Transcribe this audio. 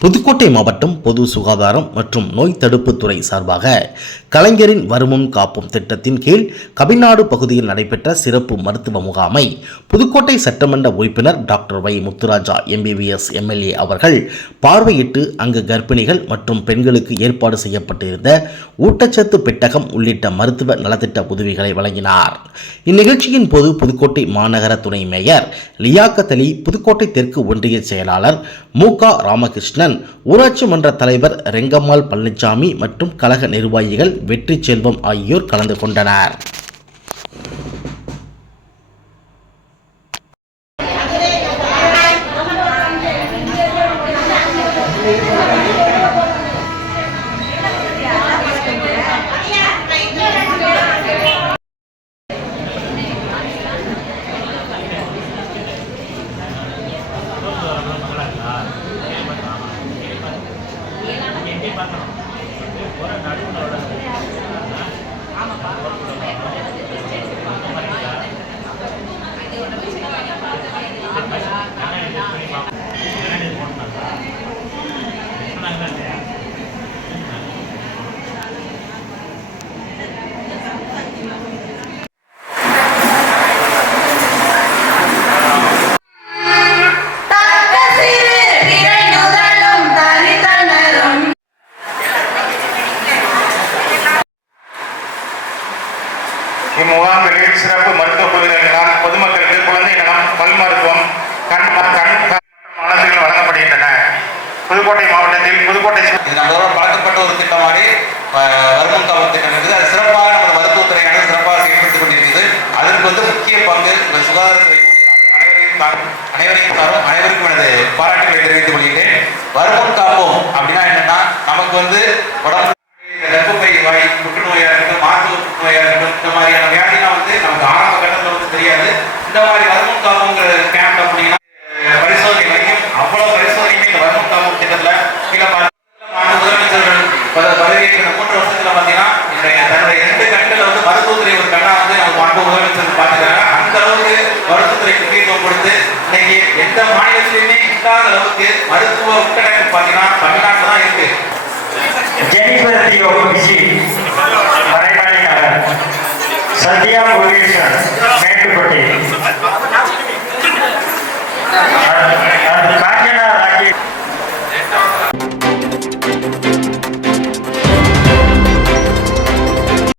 புதுக்கோட்டை மாவட்டம் பொது சுகாதாரம் மற்றும் நோய் தடுப்புத் துறை சார்பாக கலைஞரின் வருமுன் காப்போம் திட்டத்தின் கீழ் கபிநாடு பகுதியில் நடைபெற்ற சிறப்பு மருத்துவ முகாமை புதுக்கோட்டை சட்டமன்ற உறுப்பினர் டாக்டர் வை முத்துராஜா MBBS MLA அவர்கள் பார்வையிட்டு அங்கு கர்ப்பிணிகள் மற்றும் பெண்களுக்கு ஏற்பாடு செய்யப்பட்டிருந்த ஊட்டச்சத்து பெட்டகம் உள்ளிட்ட மருத்துவ நலத்திட்ட உதவிகளை வழங்கினார். இந்நிகழ்ச்சியின் போது புதுக்கோட்டை மாநகர துணை மேயர் லியாக்கத் அலி, புதுக்கோட்டை தெற்கு ஒன்றிய செயலாளர் MUK ராமகிருஷ்ணன், ஊராட்சி மன்ற தலைவர் ரெங்கம்மாள் பழனிசாமி மற்றும் கழக நிர்வாகிகள் வெற்றி செல்வம் ஆகியோர் கலந்து கொண்டனர். இம்முகாம்களில் சிறப்பு மருத்துவ குழுவினர்களால் பொதுமக்களுக்கு குழந்தை நலம், பல் மருத்துவம், கண் மற்றும் ஆலோசனைகள் வழங்கப்படுகின்றன. புதுக்கோட்டை மாவட்டத்தில் புதுக்கோட்டை நம்மளோட பழக்கப்பட்ட ஒரு திட்டம் மாதிரி வருமுன் காப்போம் திட்டம் இருக்குது. அது சிறப்பாக நமது மருத்துவத்துறையானது சிறப்பாக செயல்படுத்திக் கொண்டிருக்கிறது. அதற்கு முக்கிய பங்கு சுகாதாரத்துறை அனைவருக்கும் எனது பாராட்டுகளை தெரிவித்துக் கொள்கிறேன். வருமுன் காப்போம் அப்படின்னா என்னன்னா, நமக்கு உடம்பு கர்ப்பப்பை வாய் புற்றுநோயா இருக்கட்டும், மார்பு புற்றுநோயா இருக்கட்டும், இந்த மாதிரியான வியாதிலாம் நமக்கு ஆரம்ப கட்டத்தில் தெரியாது. இந்த மாதிரி வருமுன் காப்போங்கிற கேம்ப் அப்படின்னா பரிசோதனை மையம், அவ்வளவு பரிசோதனையுமே இந்த வருமுன் காப்போம் திட்டத்தில் கீழே முதலமைச்சர்கள் பதவியேற்ற 3 வருஷத்துல பார்த்தீங்கன்னா தன்னுடைய 2 கண்கள் மருத்துவத்துறை ஒரு கண்ணா நம்ம மாண்பு முதலமைச்சர் பார்த்துக்கிறாங்க. அந்த அளவுக்கு மருத்துவத்துறைக்கு முக்கியத்துவம் கொடுத்து இன்னைக்கு எந்த மாநிலத்திலுமே இல்லாத அளவுக்கு மருத்துவ உட்கட்டமைப்பு பார்த்தீங்கன்னா தமிழ்நாட்டில் தான் இருக்கு. சத்யா முருகேசன் மேட்டுப்பட்டி